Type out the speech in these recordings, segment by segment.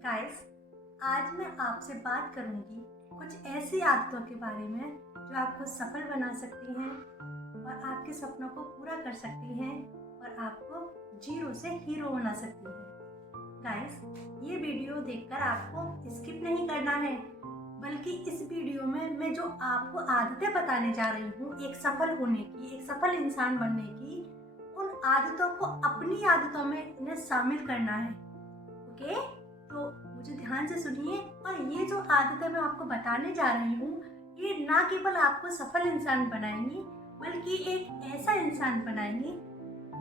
Guys, आज मैं आपसे बात करूंगी कुछ ऐसी आदतों के बारे में जो आपको सफल बना सकती हैं और आपके सपनों को पूरा कर सकती हैं और आपको जीरो से हीरो बना सकती हैं। गाइस, ये वीडियो देखकर आपको स्किप नहीं करना है, बल्कि इस वीडियो में मैं जो आपको आदतें बताने जा रही हूँ एक सफल होने की, एक सफल इंसान बनने की, उन आदतों को अपनी आदतों में इन्हें शामिल करना है। ओके, तो मुझे ध्यान से सुनिए। और ये जो आदतें मैं आपको बताने जा रही हूँ, ये ना केवल आपको सफल इंसान बनाएंगी, बल्कि एक ऐसा इंसान बनाएंगी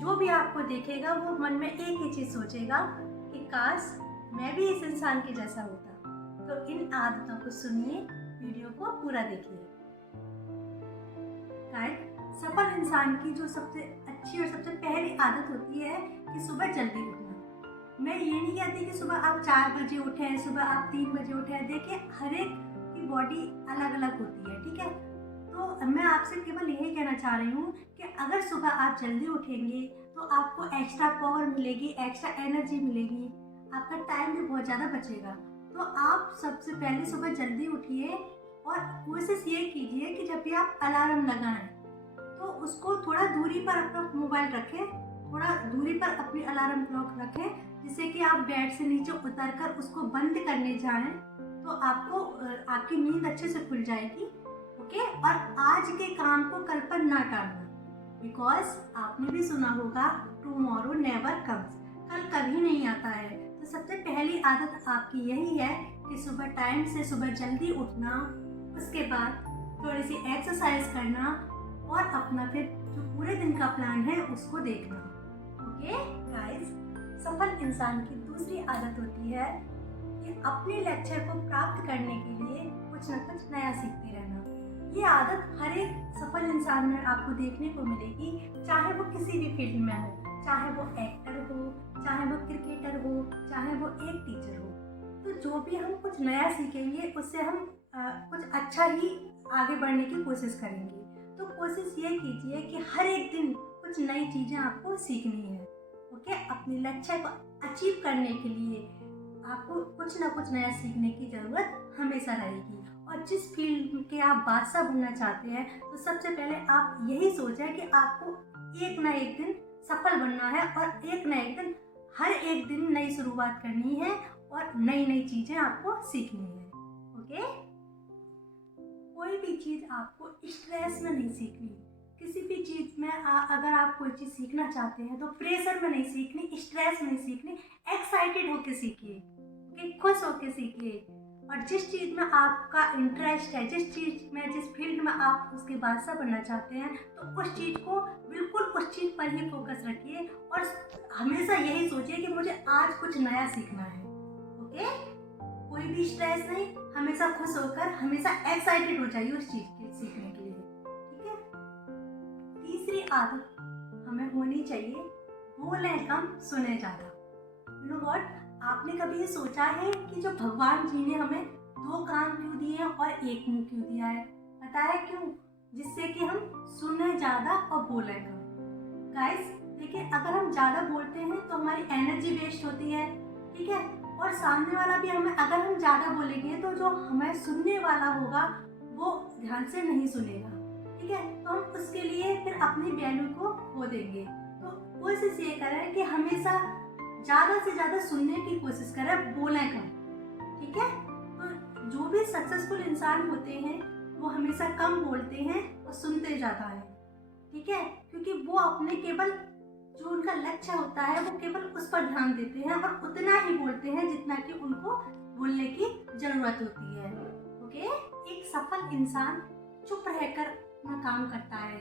जो भी आपको देखेगा वो मन में एक ही चीज सोचेगा कि काश मैं भी इस इंसान के जैसा होता। तो इन आदतों को सुनिए, वीडियो को पूरा देखिए। गाइस, सफल इंसान की जो सबसे अच्छी और सबसे पहली आदत होती है कि सुबह जल्दी उठना। मैं ये नहीं कहती कि सुबह आप 4 बजे उठें, सुबह आप 3 बजे उठें। देखिए, हर एक की बॉडी अलग अलग होती है, ठीक है। तो मैं आपसे केवल यही कहना चाह रही हूँ कि अगर सुबह आप जल्दी उठेंगे तो आपको एक्स्ट्रा पावर मिलेगी, एक्स्ट्रा एनर्जी मिलेगी, आपका टाइम भी बहुत ज़्यादा बचेगा। तो आप सबसे पहले सुबह जल्दी उठिए और कोशिश ये कीजिए कि जब भी आप अलार्म लगाएं तो उसको थोड़ा दूरी पर अपना मोबाइल रखें, थोड़ा दूरी पर अपनी अलार्म क्लॉक रखें, जिससे कि आप बेड से नीचे उतरकर उसको बंद करने जाएं तो आपको आपकी नींद अच्छे से खुल जाएगी। ओके, और आज के काम को कल पर ना टालना, बिकॉज आपने भी सुना होगा टुमारो नेवर कम्स, कल कभी नहीं आता है। तो सबसे पहली आदत आपकी यही है कि सुबह टाइम से सुबह जल्दी उठना, उसके बाद थोड़ी सी एक्सरसाइज करना और अपना फिर जो पूरे दिन का प्लान है उसको देखना। ओके गाइस, सफल इंसान की दूसरी आदत होती है कि अपने लक्ष्य को प्राप्त करने के लिए कुछ न कुछ नया सीखते रहना। ये आदत हर एक सफल इंसान में आपको देखने को मिलेगी, चाहे वो किसी भी फील्ड में हो, चाहे वो एक्टर हो, चाहे वो क्रिकेटर हो, चाहे वो एक टीचर हो। तो जो भी हम कुछ नया सीखेंगे उससे हम कुछ अच्छा ही आगे बढ़ने की कोशिश करेंगे। तो कोशिश ये कीजिए कि हर एक दिन कुछ नई चीज़ें आपको सीखनी है। ओके, अपने लक्ष्य को अचीव करने के लिए आपको कुछ ना कुछ नया सीखने की ज़रूरत हमेशा रहेगी। और जिस फील्ड के आप बादशाह बनना चाहते हैं, तो सबसे पहले आप यही सोचें कि आपको एक ना एक दिन सफल बनना है और एक ना एक दिन, हर एक दिन नई शुरुआत करनी है और नई नई चीज़ें आपको सीखनी है। ओके, कोई भी चीज़ आपको स्ट्रेस में नहीं सीखनी। किसी भी चीज़ में अगर आप कोई चीज़ सीखना चाहते हैं तो प्रेशर में नहीं सीखनी, स्ट्रेस में नहीं सीखनी, एक्साइटेड होके सीखिए, खुश होके सीखिए। और जिस चीज़ में आपका इंटरेस्ट है, जिस चीज़ में, जिस फील्ड में आप उसके बादशाह बनना चाहते हैं, तो उस चीज़ को बिल्कुल उस चीज़ पर ही फोकस रखिए और हमेशा यही सोचिए कि मुझे आज कुछ नया सीखना है। ओके, कोई भी स्ट्रेस नहीं, हमेशा खुश होकर, हमेशा एक्साइटेड हो जाइए उस चीज़ के सीखने के लिए। ठीक है। तीसरी आदत हमें होनी चाहिए, बोले कम सुने ज़्यादा। यू नो व्हाट, आपने कभी ये सोचा है कि जो भगवान जी ने हमें 2 कान क्यों दिए हैं और 1 मुंह क्यों दिया है? पता है क्यों? जिससे कि हम सुने ज़्यादा और बोले कम। गाइस, देखिए, अगर हम ज़्यादा बोलते हैं तो हमारी एनर्जी वेस्ट होती है, ठीक है। और सामने वाला भी हमें, अगर हम ज़्यादा बोलेंगे तो जो हमें सुनने वाला होगा वो ध्यान से नहीं सुनेगा, ठीक है। तो हम उसके लिए फिर अपनी वैल्यू को खो देंगे। तो कोशिश ये करें कि हमेशा ज़्यादा से ज़्यादा सुनने की कोशिश करें, बोलें कम, ठीक है। तो जो भी सक्सेसफुल इंसान होते हैं वो हमेशा कम बोलते हैं और सुनते ज़्यादा है, ठीक है। क्योंकि वो अपने केवल जो उनका लक्ष्य होता है वो केवल उस पर ध्यान देते हैं और उतना ही बोलते हैं जितना कि उनको बोलने की ज़रूरत होती है। ओके, एक सफल इंसान चुप रहकर अपना काम करता है,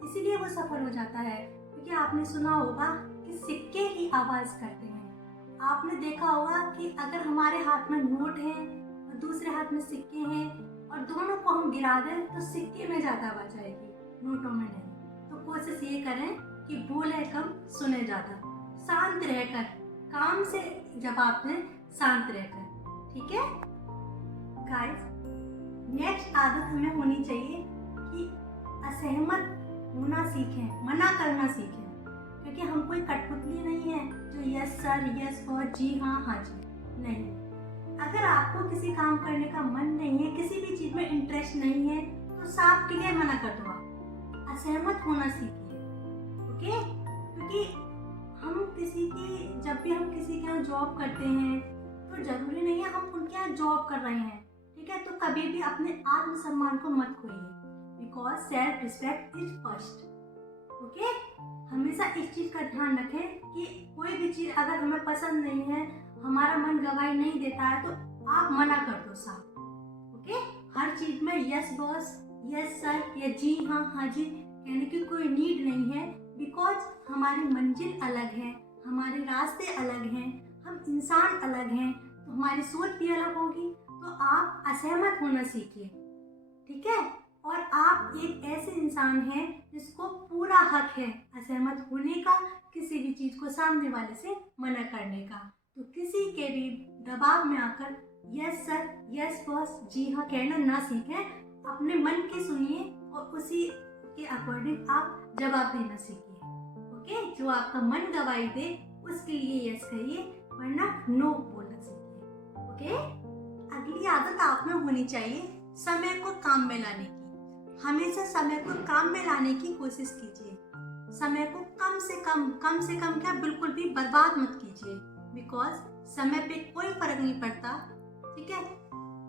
इसीलिए वो सफल हो जाता है। क्योंकि आपने सुना होगा कि सिक्के ही आवाज़ करते हैं। आपने देखा होगा कि अगर हमारे हाथ में नोट है और दूसरे हाथ में सिक्के हैं और दोनों को हम गिरा दें तो सिक्के में ज़्यादा आवाज़ आएगी, नोटों में नहीं। तो कोशिश ये करें कि बोले कम सुने ज़्यादा, शांत रहकर काम से जवाब दें, शांत रहकर, ठीक है। गाइस, नेक्स्ट आदत हमें होनी चाहिए कि असहमत होना सीखें, मना करना सीखें। क्योंकि हम कोई कठपुतली नहीं है जो यस सर, यस और जी हाँ, हाँ जी। नहीं। अगर आपको किसी काम करने का मन नहीं है, किसी भी चीज में इंटरेस्ट नहीं है, तो साफ क्लियर मना कर दो आप। असहमत होना सीखिए। ओके? क्योंकि जब भी हम किसी के यहाँ जॉब करते हैं तो जरूरी नहीं है हम उनके यहाँ जॉब कर रहे हैं, ठीक है? तो कभी भी अपने आत्मसम्मान को मत खोइए, because self respect is first. Okay? हमेशा इस चीज का ध्यान रखें कि कोई भी चीज अगर हमें पसंद नहीं है, हमारा मन गवाही नहीं देता है, तो आप मना कर दो साफ। ओके? हर चीज में यस बॉस, यस सर या जी हाँ, हाँ जी कहने की कोई नीड नहीं है, बिकॉज हमारी मंजिल अलग है, हमारे रास्ते अलग हैं, हम इंसान अलग हैं, तो हमारी सोच भी अलग होगी। तो आप असहमत होना सीखिए, ठीक है? और आप एक ऐसे इंसान हैं जिसको पूरा हक है असहमत होने का, किसी भी चीज को सामने वाले से मना करने का। तो किसी के भी दबाव में आकर यस सर, यस बॉस, जी हाँ कहना ना सीखें। अपने मन की सुनिए और उसी के अकॉर्डिंग आप जवाब देना सीखिए। ओके? जो आपका मन गवाही दे उसके लिए यस कहिए, वरना नो बोलना सीखिए। ओके? अगली आदत आप में होनी चाहिए समय को काम में लाने की। हमेशा समय को काम में लाने की कोशिश कीजिए। समय को कम से कम क्या बिल्कुल भी बर्बाद मत कीजिए, बिकॉज समय पे कोई फर्क नहीं पड़ता, ठीक है?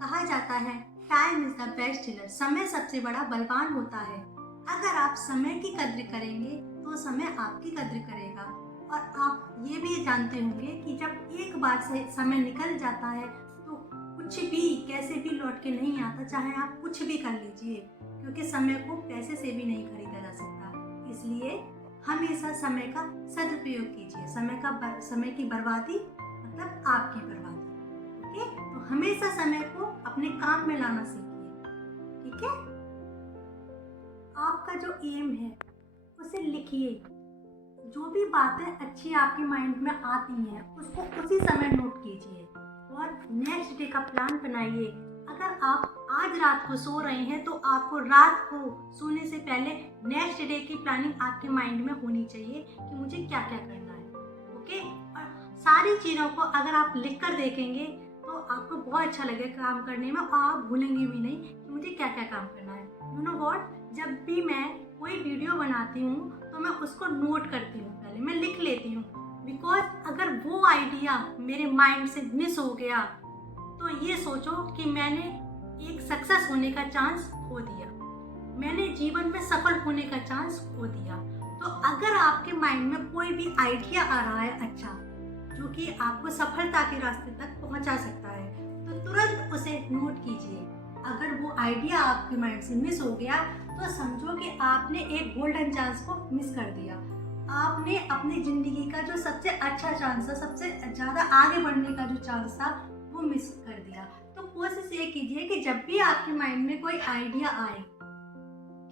कहा जाता है time is the best healer, समय सबसे बड़ा बलवान होता है। अगर आप समय की कद्र करेंगे तो समय आपकी कद्र करेगा। और आप ये भी जानते होंगे कि जब एक बार से समय निकल जाता है तो कुछ भी कैसे भी लौट के नहीं आता, चाहे आप कुछ भी कर लीजिए, क्योंकि समय को पैसे से भी नहीं खरीदा जा सकता। इसलिए हमेशा समय का सदुपयोग कीजिए। समय की बर्बादी मतलब आपकी बर्बादी। ओके? तो हमेशा समय को अपने काम में लाना सीखिए, ठीक है? आपका जो एम है उसे लिखिए। जो भी बातें अच्छी आपके माइंड में आती हैं उसको उसी समय नोट कीजिए और नेक्स्ट डे का प्लान बनाइए। अगर आप आज रात को सो रहे हैं तो आपको रात को सोने से पहले नेक्स्ट डे की प्लानिंग आपके माइंड में होनी चाहिए कि मुझे क्या क्या करना है। ओके? और सारी चीज़ों को अगर आप लिख कर देखेंगे तो आपको बहुत अच्छा लगेगा काम करने में, और आप भूलेंगे भी नहीं कि मुझे क्या क्या काम करना है। You know what? जब भी मैं कोई वीडियो बनाती हूँ तो मैं उसको नोट करती हूँ, पहले मैं लिख लेती हूँ, बिकॉज अगर वो आइडिया मेरे माइंड से मिस हो गया तो ये सोचो कि मैंने एक सक्सेस होने का चांस खो दिया, मैंने जीवन में सफल होने का चांस खो दिया। तो अगर आपके माइंड में कोई भी आइडिया आ रहा है अच्छा, जो कि आपको सफलता के रास्ते तक पहुंचा सकता है, तो तुरंत उसे नोट कीजिए। अगर वो आइडिया आपके माइंड से मिस हो गया तो समझो कि आपने एक गोल्डन चांस को मिस कर दिया। आपने अपनी जिंदगी का जो सबसे अच्छा चांस था, सबसे ज़्यादा आगे बढ़ने का जो चांस था, वो मिस कर दिया। तो कोशिश ये कीजिए कि जब भी आपके माइंड में कोई आइडिया आए,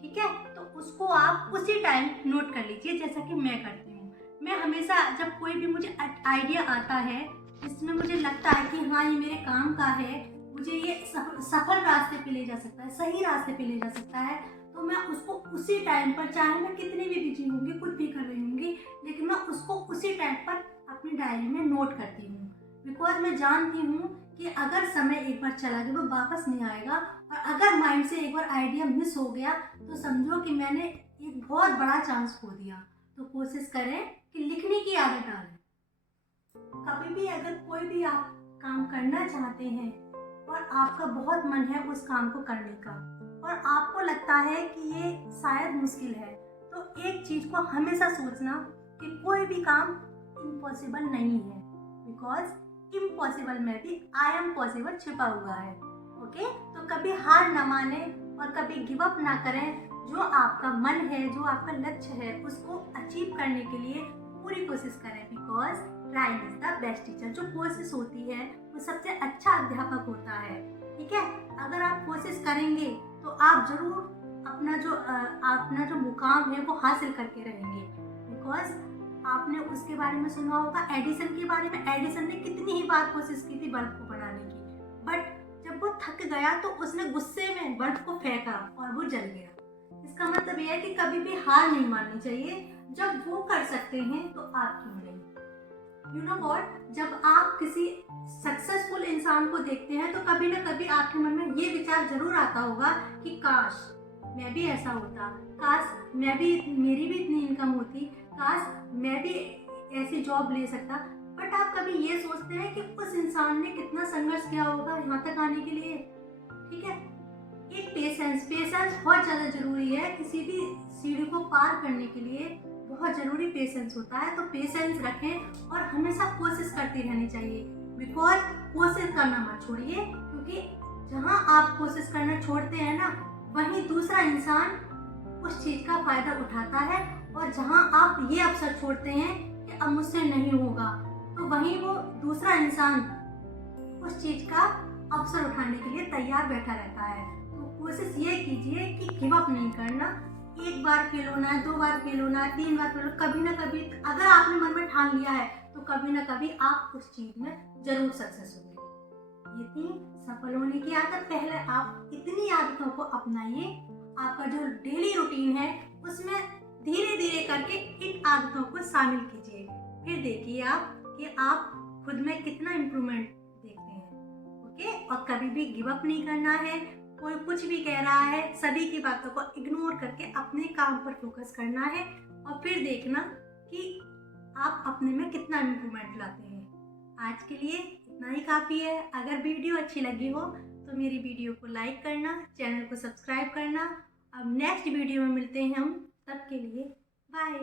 ठीक है, तो उसको आप उसी टाइम नोट कर लीजिए, जैसा कि मैं करती हूँ। मैं हमेशा जब कोई भी मुझे आइडिया आता है जिसमें मुझे लगता है कि हाँ ये मेरे काम का है, मुझे ये सफल रास्ते पे ले जा सकता है, सही रास्ते पे ले जा सकता है, तो मैं उसको उसी टाइम पर, चाहे मैं कितनी भी बिजी होंगी, कुछ भी कर रही होंगी, लेकिन मैं उसको उसी टाइम पर अपनी डायरी में नोट करती हूँ। बिकॉज मैं जानती हूँ कि अगर समय एक बार चला गया वो वापस नहीं आएगा, और अगर माइंड से एक बार आइडिया मिस हो गया तो समझो कि मैंने एक बहुत बड़ा चांस खो दिया। तो कोशिश करें कि लिखने की आदत डालें। कभी भी अगर कोई भी आप काम करना चाहते हैं और आपका बहुत मन है उस काम को करने का, और आपको लगता है कि ये शायद मुश्किल है, तो एक चीज़ को हमेशा सोचना कि कोई भी काम इम्पॉसिबल नहीं है, बिकॉज इम्पॉसिबल में भी आई एम पॉसिबल छिपा हुआ है। ओके? तो कभी हार ना माने और कभी गिव अप ना करें। जो आपका मन है, जो आपका लक्ष्य है, उसको अचीव करने के लिए पूरी कोशिश करें, because trying is the best teacher. जो कोशिश होती है वो सबसे अच्छा अध्यापक होता है, ठीक है? अगर आप कोशिश करेंगे तो आप जरूर अपना जो मुकाम है वो हासिल करके रहेंगे। बिकॉज आपने उसके बारे में सुना होगा, एडिसन के बारे में। एडिसन ने कितनी ही बार कोशिश की थी बल्ब को बनाने की, बट जब वो थक गया तो उसने गुस्से में बल्ब को फेंका और वो जल गया। इसका मतलब यह है कि कभी भी हार नहीं माननी चाहिए। जब वो कर सकते हैं तो आप क्यों नहीं? यू नो व्हाट, जब आप किसी सक्सेसफुल इंसान को देखते हैं तो कभी ना कभी आपके मन में ये विचार जरूर आता होगा कि काश मैं भी ऐसा होता, काश मैं भी, मेरी भी इतनी इनकम होती, काश मैं भी ऐसी जॉब ले सकता। बट आप कभी ये सोचते हैं कि उस इंसान ने कितना संघर्ष किया होगा यहाँ तक आने के लिए? ठीक है, एक पेशेंस बहुत ज़्यादा ज़रूरी है। किसी भी सीढ़ी को पार करने के लिए बहुत ज़रूरी पेशेंस होता है। तो पेशेंस रखें और हमेशा कोशिश करती रहनी चाहिए। बिकॉज कोशिश करना मत छोड़िए, क्योंकि जहाँ आप कोशिश करना छोड़ते हैं ना, वहीं दूसरा इंसान उस चीज़ का फ़ायदा उठाता है। और जहाँ आप ये अवसर छोड़ते हैं कि अब मुझसे नहीं होगा, तो वहीं वो दूसरा इंसान उस चीज़ का अवसर उठाने के लिए तैयार बैठा रहता है। तो कोशिश ये कीजिए कि गिव अप नहीं करना। एक बार फेल होना है, 2 बार फेल होना है, 3 बार फेल होना, कभी ना कभी अगर आपने मन में ठान लिया है तो कभी ना कभी आप उस चीज़ में ज़रूर सक्सेस होंगे। ये थी सफल होने की आदत। पहले आप इतनी आदतों को अपनाइए, आपका जो डेली रूटीन है उसमें धीरे धीरे करके इन आदतों को शामिल कीजिए। फिर देखिए आप कि आप खुद में कितना इम्प्रूवमेंट देखते हैं। ओके, और कभी भी गिव अप नहीं करना है। कोई कुछ भी कह रहा है, सभी की बातों को इग्नोर करके अपने काम पर फोकस करना है और फिर देखना कि आप अपने में कितना इम्प्रूवमेंट लाते हैं। आज के लिए इतना ही काफ़ी है। अगर वीडियो अच्छी लगी हो तो मेरी वीडियो को लाइक करना, चैनल को सब्सक्राइब करना। अब नेक्स्ट वीडियो में मिलते हैं हम, तब के लिए बाय।